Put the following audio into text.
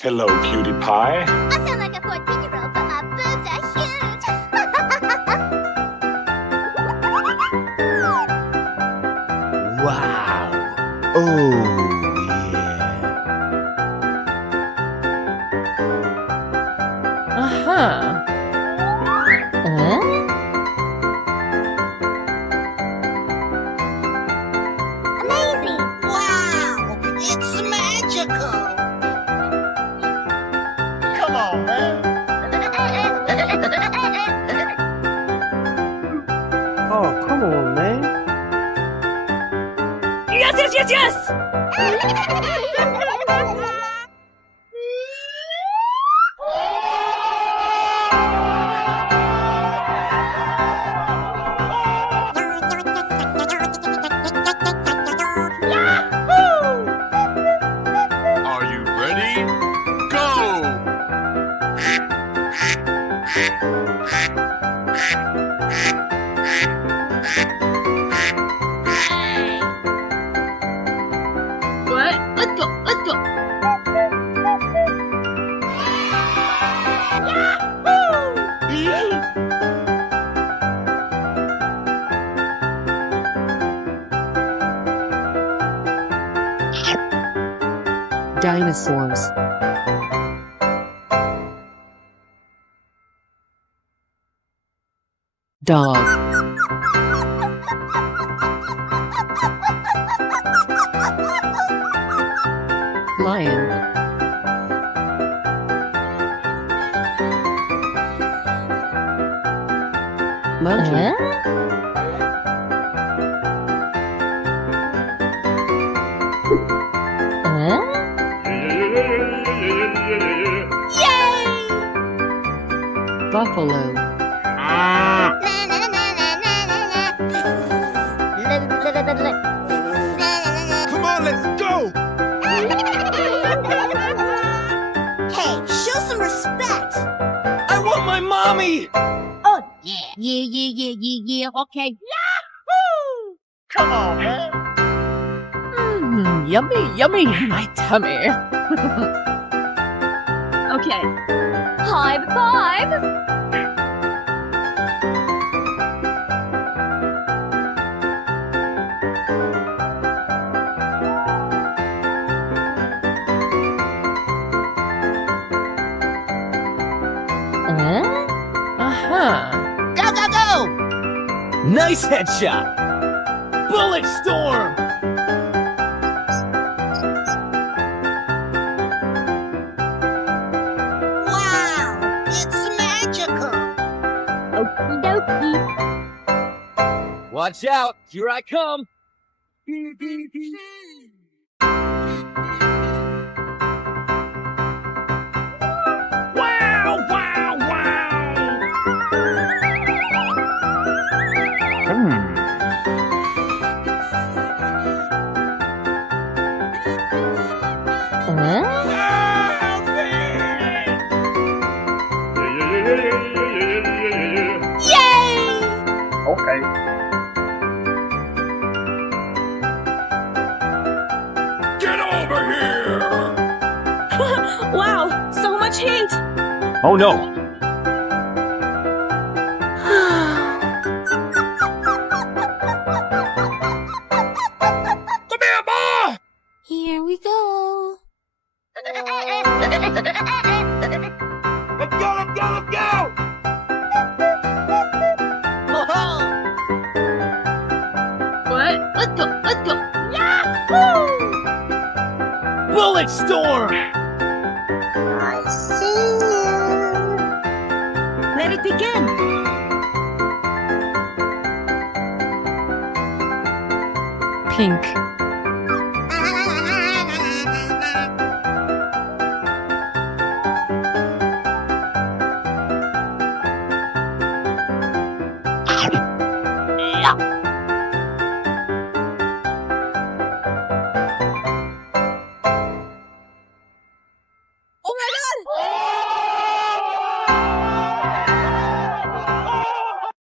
Hello, cutie pie. I sound like a 14-year-old, but my boobs are huge. Wow. Oh, yeah. Uh-huh. Huh? Amazing. Wow, it's magical. Come on, man. Oh, come on, man. Yes, yes, yes, yes! Are you ready? Go! What? Let's go, let's go. Dinosaurs. Dog. Lion. Monkey. Buffalo. Come on, let's go! Hey, show some respect. I want my mommy! Oh, yeah. Yeah, okay. Come on, man. Yummy, yummy in my tummy. Okay. High five! Uh-huh. Go, go, go! Nice headshot! Bullet storm! Wow, it's magical. Okie dokie. Watch out! Here I come! Wow! Wow! Wow! Okay. Get over here! Wow, so much heat! Oh no. Come here, boy! Here we go. Let's go, let's go, let's go! What? Let's go, let's go! Bullet storm! I see you. Let it begin! Pink.